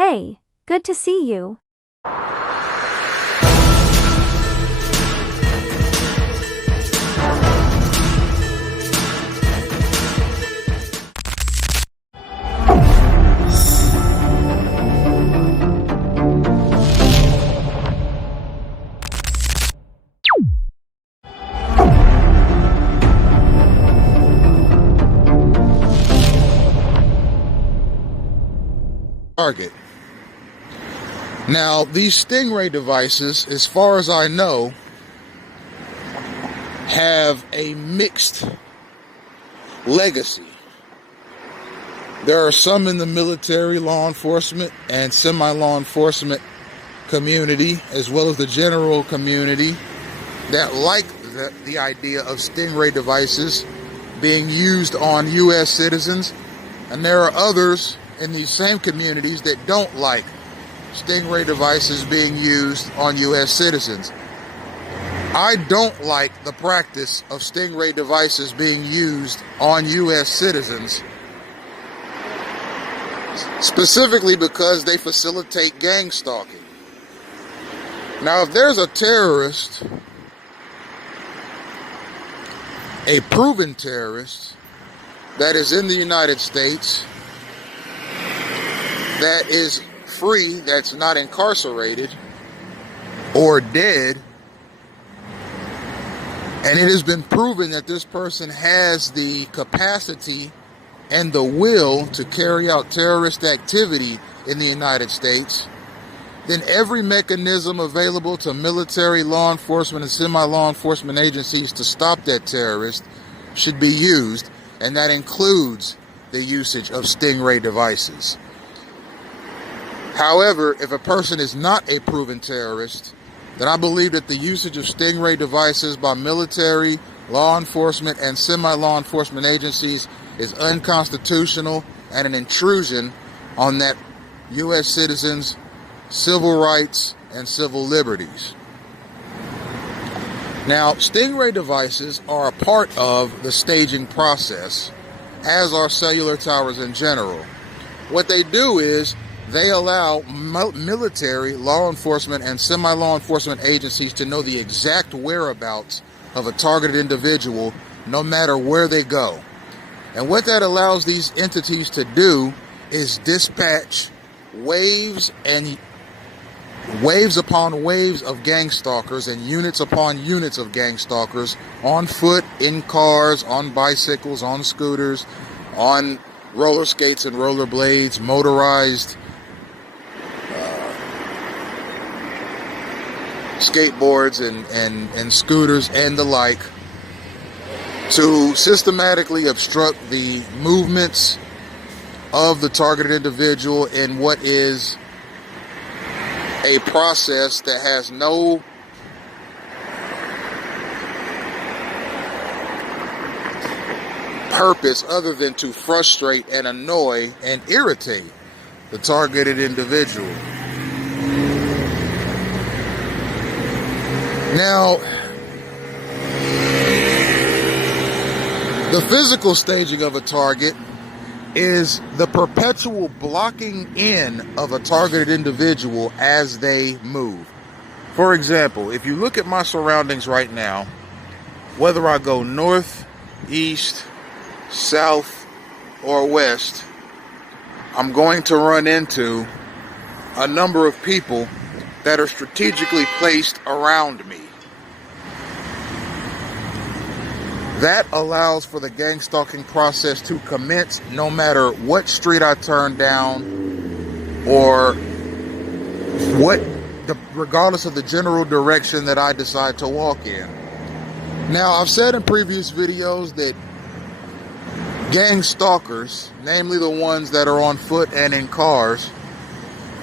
Hey, good to see you. Target. Now, these Stingray devices, as far as I know, have a mixed legacy. There are some in the military, law enforcement, and semi-law enforcement community, as well as the general community, that like the idea of Stingray devices being used on U.S. citizens, and there are others in these same communities that don't like Stingray devices being used on U.S. citizens. I don't like the practice of Stingray devices being used on U.S. citizens, specifically because they facilitate gang stalking. Now, if there's a terrorist, a proven terrorist, that is in the United States, that is free, that's not incarcerated or dead, and it has been proven that this person has the capacity and the will to carry out terrorist activity in the United States, then every mechanism available to military, law enforcement, and semi-law enforcement agencies to stop that terrorist should be used, and that includes the usage of Stingray devices. However, if a person is not a proven terrorist, then I believe that the usage of Stingray devices by military, law enforcement, and semi-law enforcement agencies is unconstitutional and an intrusion on that U.S. citizens' civil rights and civil liberties. Now, Stingray devices are a part of the staging process, as are cellular towers in general. What they do is they allow military, law enforcement, and semi-law enforcement agencies to know the exact whereabouts of a targeted individual, no matter where they go. And what that allows these entities to do is dispatch waves upon waves of gang stalkers and units upon units of gang stalkers on foot, in cars, on bicycles, on scooters, on roller skates and roller blades, motorized skateboards and scooters and the like, to systematically obstruct the movements of the targeted individual in what is a process that has no purpose other than to frustrate and annoy and irritate the targeted individual. Now, the physical staging of a target is the perpetual blocking in of a targeted individual as they move. For example, if you look at my surroundings right now, whether I go north, east, south, or west, I'm going to run into a number of people that are strategically placed around me. That allows for the gang stalking process to commence no matter what street I turn down or regardless of the general direction that I decide to walk in. Now, I've said in previous videos that gang stalkers, namely the ones that are on foot and in cars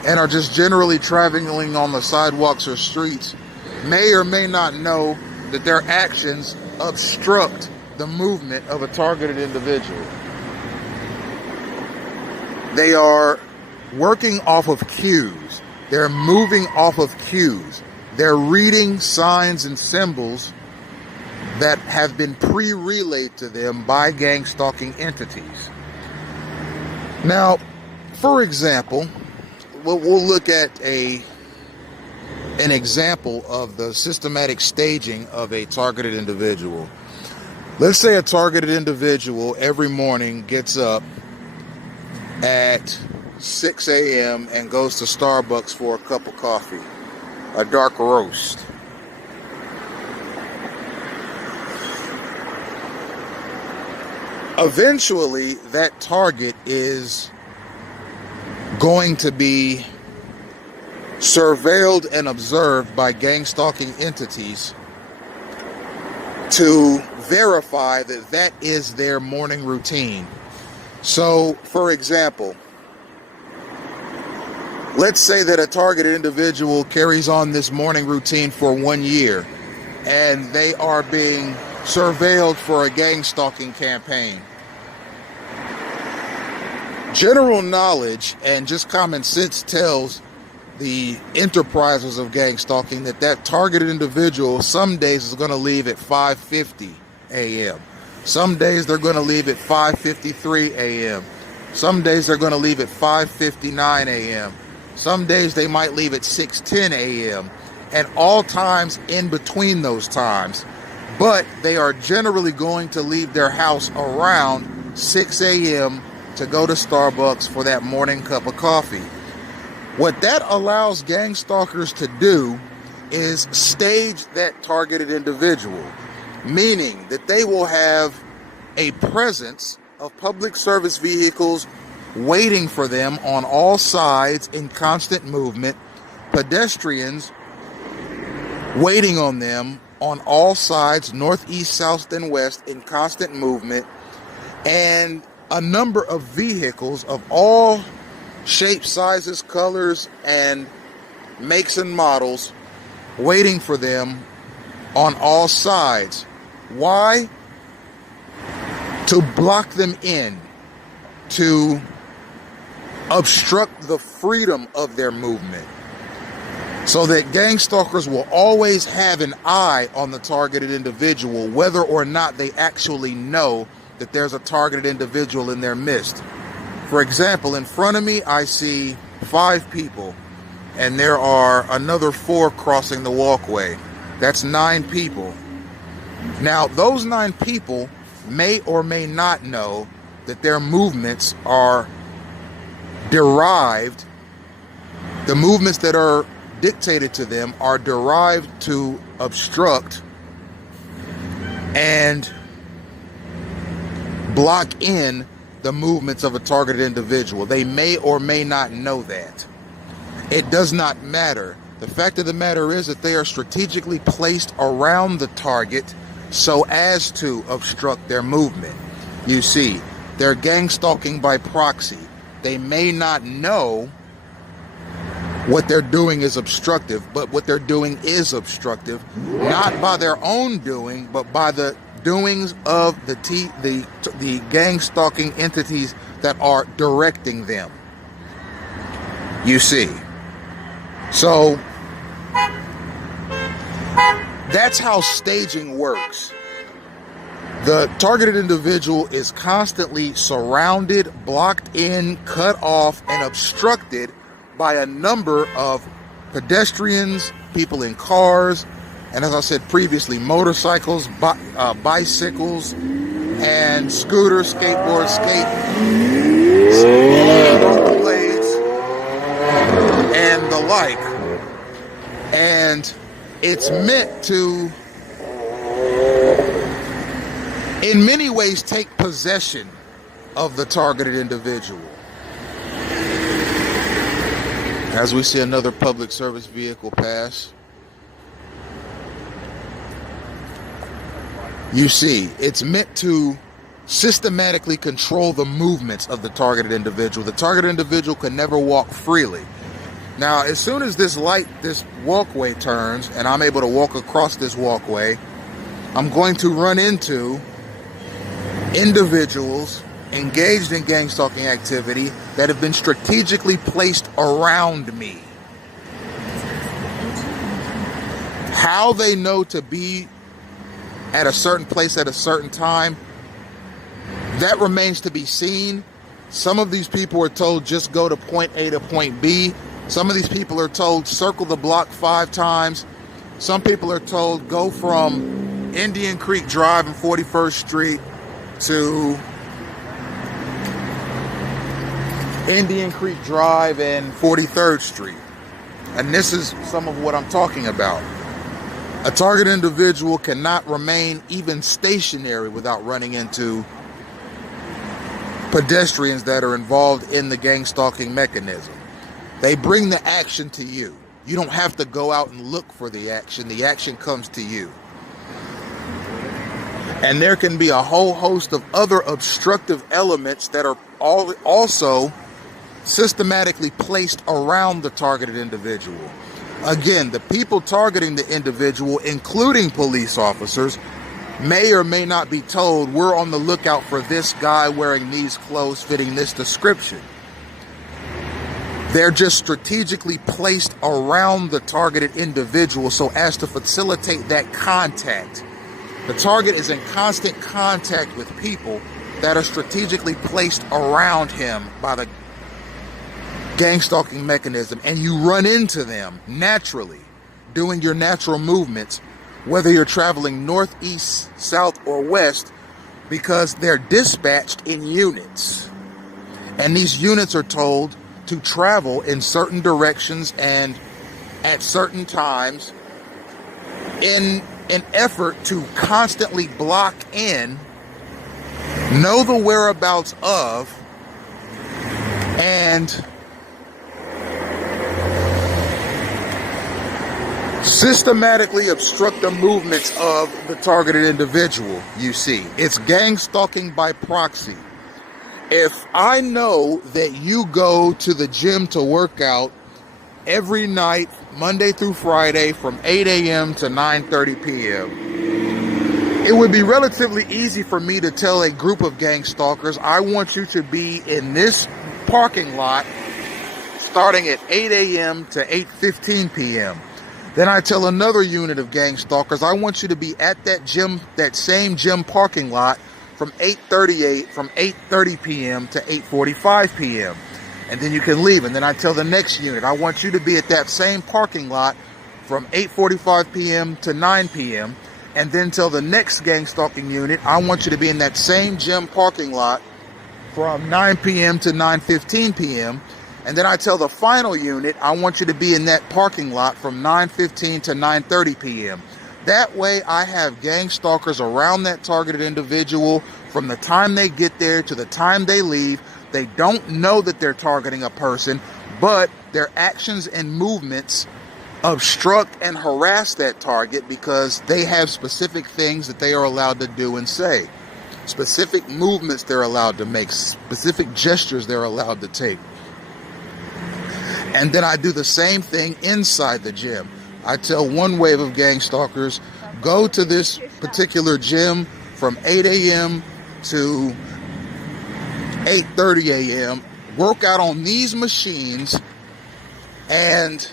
and are just generally traveling on the sidewalks or streets, may or may not know that their actions obstruct the movement of a targeted individual. They are working off of cues. They're moving off of cues. They're reading signs and symbols that have been pre-relayed to them by gang stalking entities. Now, for example, we'll look at an example of the systematic staging of a targeted individual. Let's say a targeted individual every morning gets up at 6 a.m. and goes to Starbucks for a cup of coffee, a dark roast. Eventually, that target is going to be surveilled and observed by gang-stalking entities to verify that that is their morning routine. So, for example, let's say that a targeted individual carries on this morning routine for 1 year, and they are being surveilled for a gang-stalking campaign. General knowledge and just common sense tells the enterprises of gang-stalking that that targeted individual some days is going to leave at 5:50 a.m. Some days they're going to leave at 5:53 a.m. Some days they're going to leave at 5:59 a.m. Some days they might leave at 6:10 a.m. and all times in between those times. But they are generally going to leave their house around 6 a.m. to go to Starbucks for that morning cup of coffee. What that allows gang stalkers to do is stage that targeted individual, meaning that they will have a presence of public service vehicles waiting for them on all sides in constant movement, pedestrians waiting on them on all sides, north, east, south, and west in constant movement, and a number of vehicles of all shapes, sizes, colors, and makes and models waiting for them on all sides. Why? To block them in, to obstruct the freedom of their movement, so that gang stalkers will always have an eye on the targeted individual, whether or not they actually know that there's a targeted individual in their midst. For example, in front of me, I see 5 people, and there are another 4 crossing the walkway. That's 9 people. Now, those 9 people may or may not know that their movements are derived, the movements that are dictated to them are derived to obstruct and block in the movements of a targeted individual. They may or may not know that. It does not matter. The fact of the matter is that they are strategically placed around the target so as to obstruct their movement. You see, they're gang stalking by proxy. They may not know what they're doing is obstructive, but what they're doing is obstructive, not by their own doing, but by the doings of the gang stalking entities that are directing them. You see. So that's how staging works. The targeted individual is constantly surrounded, blocked in, cut off, and obstructed by a number of pedestrians, people in cars, and as I said previously, motorcycles, bicycles, and scooters, skateboards, rollerblades, and the like. And it's meant to, in many ways, take possession of the targeted individual. As we see another public service vehicle pass, you see, it's meant to systematically control the movements of the targeted individual. The targeted individual can never walk freely. Now, as soon as this walkway turns, and I'm able to walk across this walkway, I'm going to run into individuals engaged in gang stalking activity that have been strategically placed around me. How they know to be at a certain place at a certain time, that remains to be seen. Some of these people are told just go to point A to point B. Some of these people are told circle the block 5 times. Some people are told go from Indian Creek Drive and 41st Street to Indian Creek Drive and 43rd Street. And this is some of what I'm talking about. A target individual cannot remain even stationary without running into pedestrians that are involved in the gang stalking mechanism. They bring the action to you. You don't have to go out and look for the action. The action comes to you. And there can be a whole host of other obstructive elements that are also systematically placed around the targeted individual. Again, the people targeting the individual, including police officers, may or may not be told, we're on the lookout for this guy wearing these clothes fitting this description. They're just strategically placed around the targeted individual so as to facilitate that contact. The target is in constant contact with people that are strategically placed around him by the gang stalking mechanism, and you run into them naturally doing your natural movements, whether you're traveling north, east, south, or west, because they're dispatched in units. And these units are told to travel in certain directions and at certain times in an effort to constantly block in, know the whereabouts of, and systematically obstruct the movements of the targeted individual. You see, it's gang stalking by proxy. If I know that you go to the gym to work out every night, Monday through Friday, from 8 a.m. to 9:30 p.m., it would be relatively easy for me to tell a group of gang stalkers, I want you to be in this parking lot starting at 8 a.m. to 8:15 p.m. Then I tell another unit of gang stalkers, I want you to be at that gym, that same gym parking lot from 8:30 p.m. to 8:45 p.m. And then you can leave. And then I tell the next unit, I want you to be at that same parking lot from 8:45 p.m. to 9 p.m. And then tell the next gang stalking unit, I want you to be in that same gym parking lot from 9 p.m. to 9:15 p.m. And then I tell the final unit, I want you to be in that parking lot from 9:15 to 9:30 p.m. That way I have gang stalkers around that targeted individual from the time they get there to the time they leave. They don't know that they're targeting a person, but their actions and movements obstruct and harass that target because they have specific things that they are allowed to do and say. Specific movements they're allowed to make, specific gestures they're allowed to take. And then I do the same thing inside the gym. I tell one wave of gang stalkers, go to this particular gym from 8 a.m. to 8:30 a.m., work out on these machines, and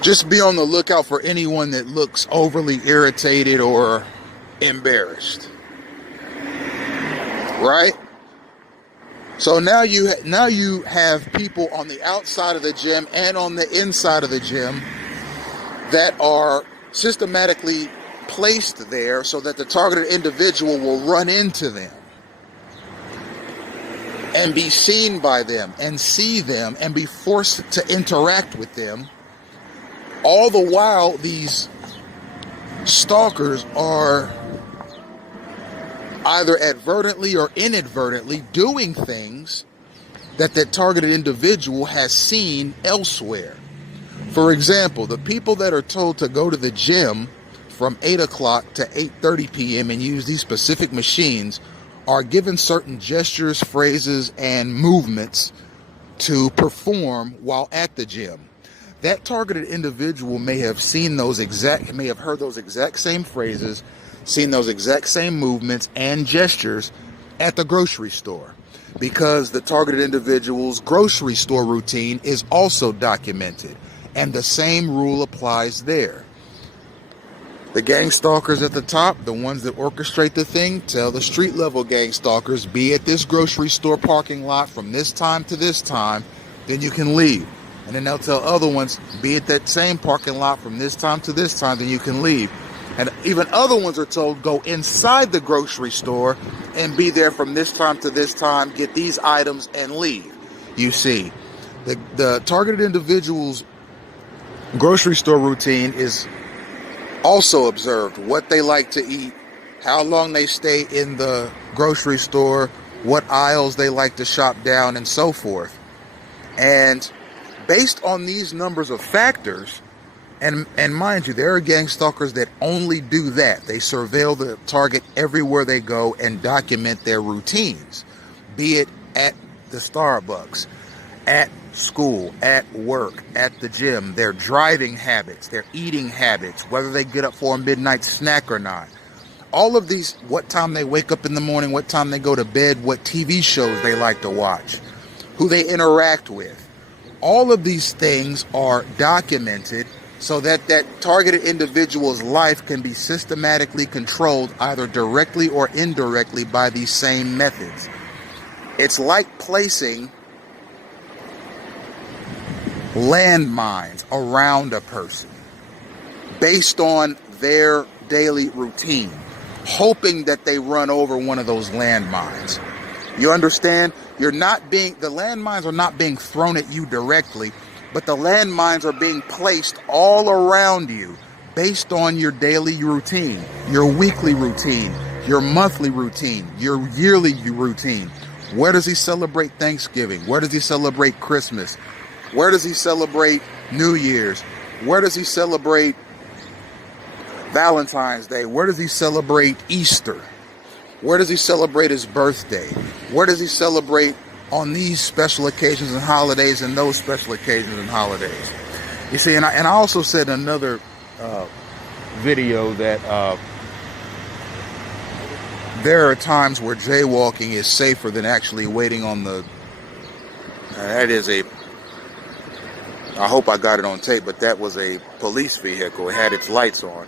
just be on the lookout for anyone that looks overly irritated or embarrassed. Right? So now you have people on the outside of the gym and on the inside of the gym that are systematically placed there so that the targeted individual will run into them and be seen by them and see them and be forced to interact with them. All the while, these stalkers are either advertently or inadvertently doing things that targeted individual has seen elsewhere. For example, the people that are told to go to the gym from 8 o'clock to 8:30 p.m. and use these specific machines are given certain gestures, phrases, and movements to perform while at the gym. That targeted individual may have heard those exact same phrases, seen those exact same movements and gestures at the grocery store, because the targeted individual's grocery store routine is also documented, and the same rule applies there. The gang stalkers at the top, the ones that orchestrate the thing, tell the street level gang stalkers, be at this grocery store parking lot from this time to this time, then you can leave. And then they'll tell other ones, be at that same parking lot from this time to this time, then you can leave. And even other ones are told, go inside the grocery store and be there from this time to this time, get these items and leave. You see, the targeted individual's grocery store routine is also observed. What they like to eat, how long they stay in the grocery store, what aisles they like to shop down, and so forth. And based on these numbers of factors, and mind you, there are gang stalkers that only do that. They surveil the target everywhere they go and document their routines, be it at the Starbucks, at school, at work, at the gym, their driving habits, their eating habits, whether they get up for a midnight snack or not. All of these, what time they wake up in the morning, what time they go to bed, what TV shows they like to watch, who they interact with. All of these things are documented so that that targeted individual's life can be systematically controlled either directly or indirectly by these same methods. It's like placing landmines around a person based on their daily routine, hoping that they run over one of those landmines. You understand? The landmines are not being thrown at you directly, but the landmines are being placed all around you based on your daily routine, your weekly routine, your monthly routine, your yearly routine. Where does he celebrate Thanksgiving? Where does he celebrate Christmas? Where does he celebrate New Year's? Where does he celebrate Valentine's Day? Where does he celebrate Easter? Where does he celebrate his birthday? Where does he celebrate on these special occasions and holidays and those special occasions and holidays? You see, and I also said in another video that there are times where jaywalking is safer than actually waiting on the... I hope I got it on tape, but that was a police vehicle. It had its lights on.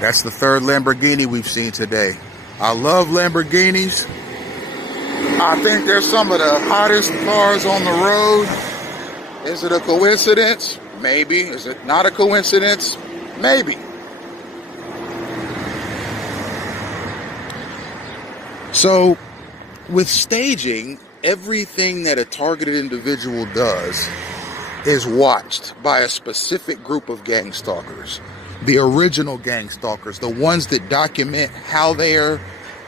That's the third Lamborghini we've seen today. I love Lamborghinis. I think they're some of the hottest cars on the road. Is it a coincidence? Maybe. Is it not a coincidence? Maybe. So, with staging, everything that a targeted individual does is watched by a specific group of gang stalkers. The original gang stalkers, the ones that document how their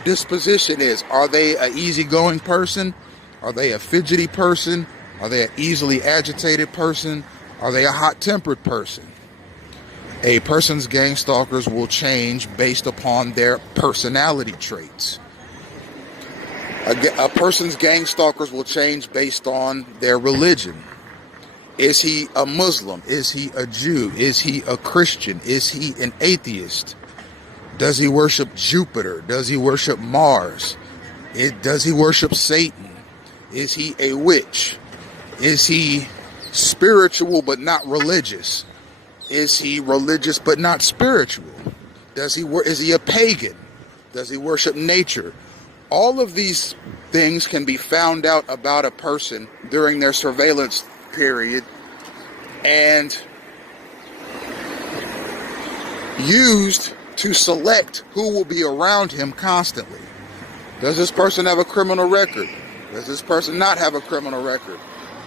disposition is. Are they an easygoing person? Are they a fidgety person? Are they an easily agitated person? Are they a hot-tempered person? A person's gang stalkers will change based upon their personality traits. A person's gang stalkers will change based on their religion. Is he a Muslim? Is he a Jew? Is he a Christian? Is he an atheist? Does he worship Jupiter? Does he worship Mars? Does he worship Satan? Is he a witch? Is he spiritual but not religious? Is he religious but not spiritual? Is he a pagan? Does he worship nature? All of these things can be found out about a person during their surveillance period and used to select who will be around him constantly. Does this person have a criminal record? Does this person not have a criminal record?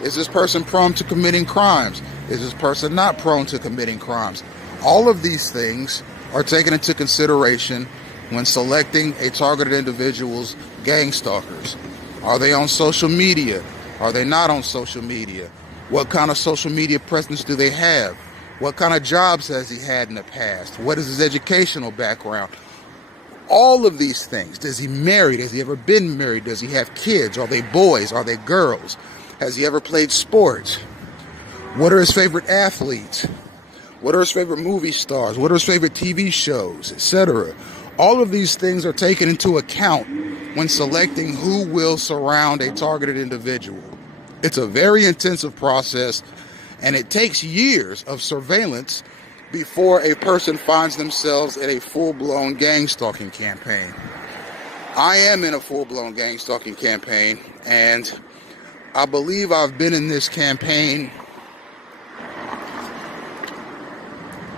Is this person prone to committing crimes? Is this person not prone to committing crimes? All of these things are taken into consideration when selecting a targeted individual's gang stalkers. Are they on social media? Are they not on social media? What kind of social media presence do they have? What kind of jobs has he had in the past? What is his educational background? All of these things. Is he married? Has he ever been married? Does he have kids? Are they boys? Are they girls? Has he ever played sports? What are his favorite athletes? What are his favorite movie stars? What are his favorite TV shows, etc.? All of these things are taken into account when selecting who will surround a targeted individual. It's a very intensive process, and it takes years of surveillance before a person finds themselves in a full-blown gang-stalking campaign. I am in a full-blown gang-stalking campaign, and I believe I've been in this campaign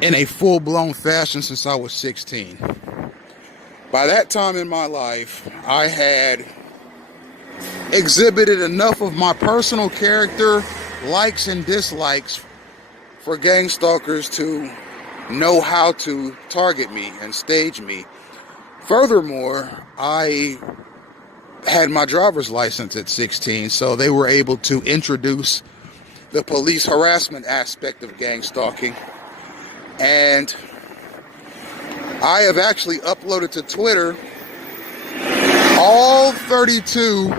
in a full-blown fashion since I was 16. By that time in my life, I had exhibited enough of my personal character, likes and dislikes, for gang stalkers to know how to target me and stage me. Furthermore, I had my driver's license at 16, so they were able to introduce the police harassment aspect of gang stalking. And I have actually uploaded to Twitter all 32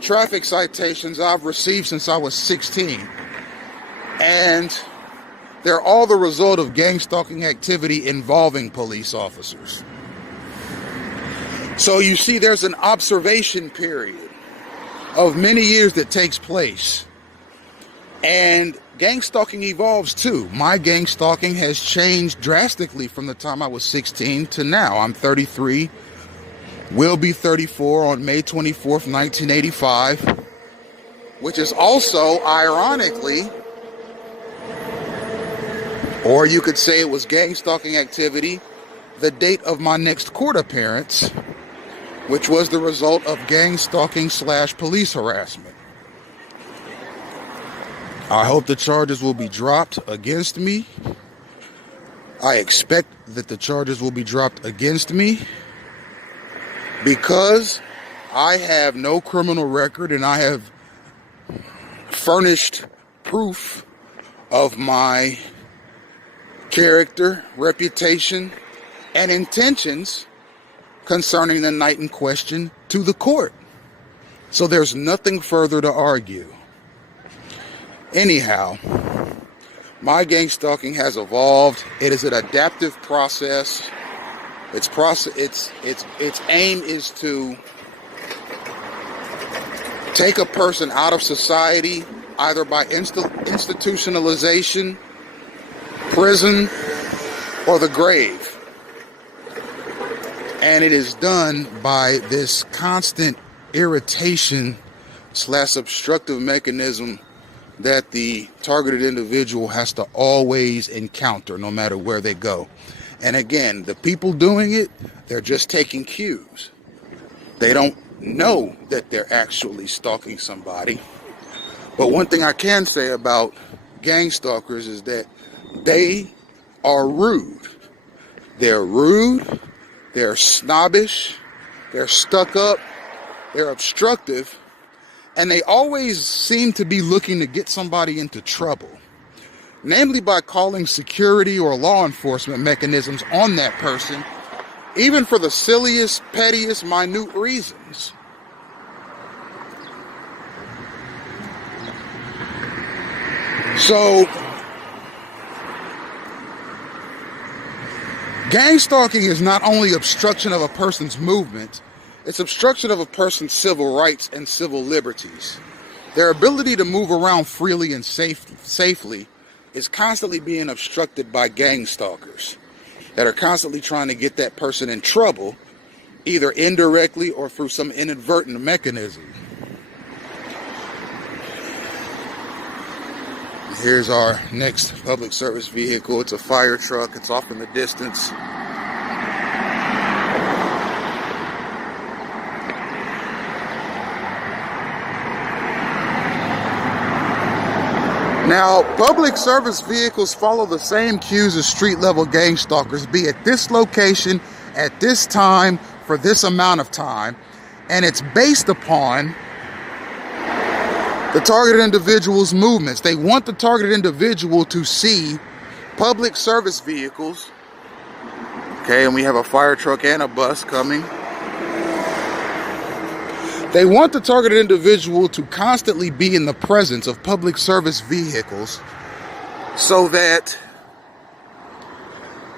traffic citations I've received since I was 16. And they're all the result of gang stalking activity involving police officers. So you see, there's an observation period of many years that takes place. And gang stalking evolves too. My gang stalking has changed drastically from the time I was 16 to now. I'm 33, will be 34 on May 24th, 1985, which is also, ironically, or you could say it was gang stalking activity, the date of my next court appearance, which was the result of gang stalking / police harassment. I hope the charges will be dropped against me. I expect that the charges will be dropped against me because I have no criminal record and I have furnished proof of my character, reputation, and intentions concerning the night in question to the court. So there's nothing further to argue. Anyhow, my gang stalking has evolved. It is an adaptive process. Its aim is to take a person out of society, either by institutionalization, prison, or the grave. And it is done by this constant irritation / obstructive mechanism that the targeted individual has to always encounter no matter where they go. And again, the people doing it, they're just taking cues. They don't know that they're actually stalking somebody. But one thing I can say about gang stalkers is that they are rude. They're rude, they're snobbish, they're stuck up, they're obstructive, and they always seem to be looking to get somebody into trouble, namely by calling security or law enforcement mechanisms on that person, even for the silliest, pettiest, minute reasons. So, gang stalking is not only obstruction of a person's movement, it's obstruction of a person's civil rights and civil liberties. Their ability to move around freely and safely is constantly being obstructed by gang stalkers that are constantly trying to get that person in trouble, either indirectly or through some inadvertent mechanism. Here's our next public service vehicle. It's a fire truck. It's off in the distance. Now, public service vehicles follow the same cues as street-level gang stalkers, be at this location, at this time, for this amount of time, and it's based upon the targeted individual's movements. They want the targeted individual to see public service vehicles. Okay, and we have a fire truck and a bus coming. They want the targeted individual to constantly be in the presence of public service vehicles so that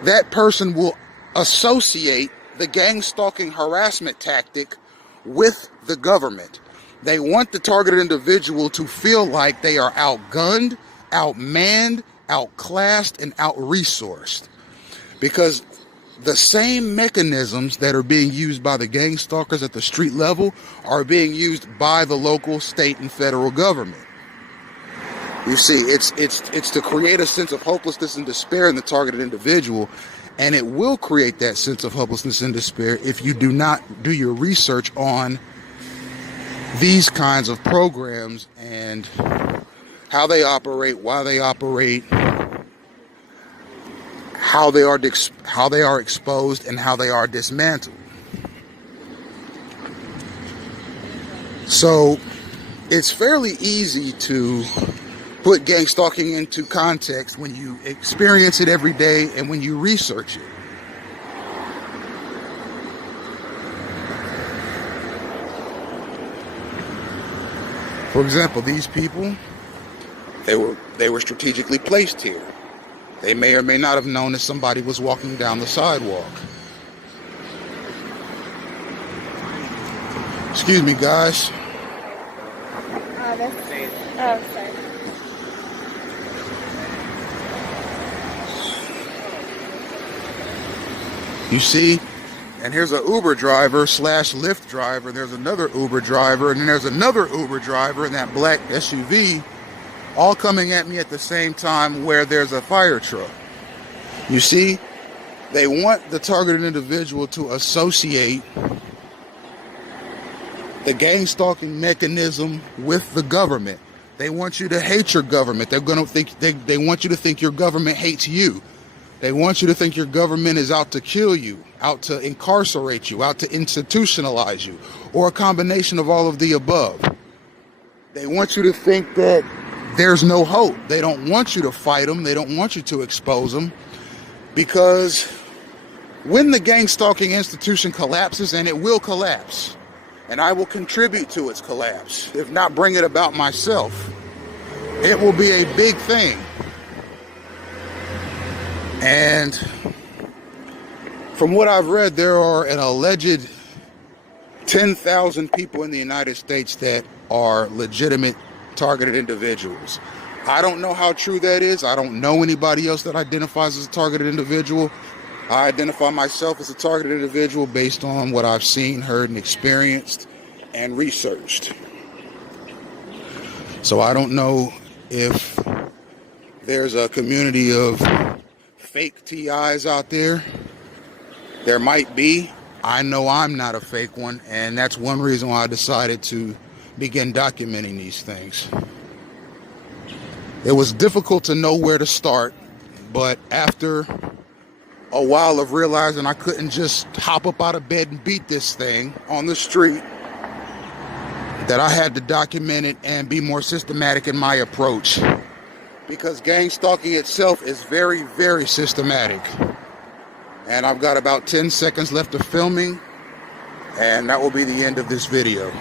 that person will associate the gang stalking harassment tactic with the government. They want the targeted individual to feel like they are outgunned, outmanned, outclassed and out-resourced, because the same mechanisms that are being used by the gang stalkers at the street level are being used by the local, state, and federal government. You see, it's to create a sense of hopelessness and despair in the targeted individual, and it will create that sense of hopelessness and despair if you do not do your research on these kinds of programs and how they operate, why they operate, how they are exposed, and how they are dismantled. So it's fairly easy to put gang stalking into context when you experience it every day and when you research it. For example, these people, they were strategically placed here. They may or may not have known that somebody was walking down the sidewalk. Excuse me, guys. Sorry. You see? And here's an Uber driver / Lyft driver. There's another Uber driver, and then there's another Uber driver in that black SUV, all coming at me at the same time where there's a fire truck. You see, they want the targeted individual to associate the gang stalking mechanism with the government. They want you to hate your government. They're going to think they want you to think your government hates you. They want you to think your government is out to kill you, out to incarcerate you, out to institutionalize you, or a combination of all of the above. They want you to think that there's no hope. They don't want you to fight them. They don't want you to expose them, because when the gang stalking institution collapses, and it will collapse, and I will contribute to its collapse, if not bring it about myself, it will be a big thing. And from what I've read, there are an alleged 10,000 people in the United States that are legitimate targeted individuals. I don't know how true that is. I don't know anybody else that identifies as a targeted individual. I identify myself as a targeted individual based on what I've seen, heard, and experienced and researched. So I don't know if there's a community of fake TIs out there. There might be. I know I'm not a fake one, and that's one reason why I decided to begin documenting these things. It was difficult to know where to start, but after a while of realizing I couldn't just hop up out of bed and beat this thing on the street, that I had to document it and be more systematic in my approach. Because gang stalking itself is very, very systematic. And I've got about 10 seconds left of filming, and that will be the end of this video.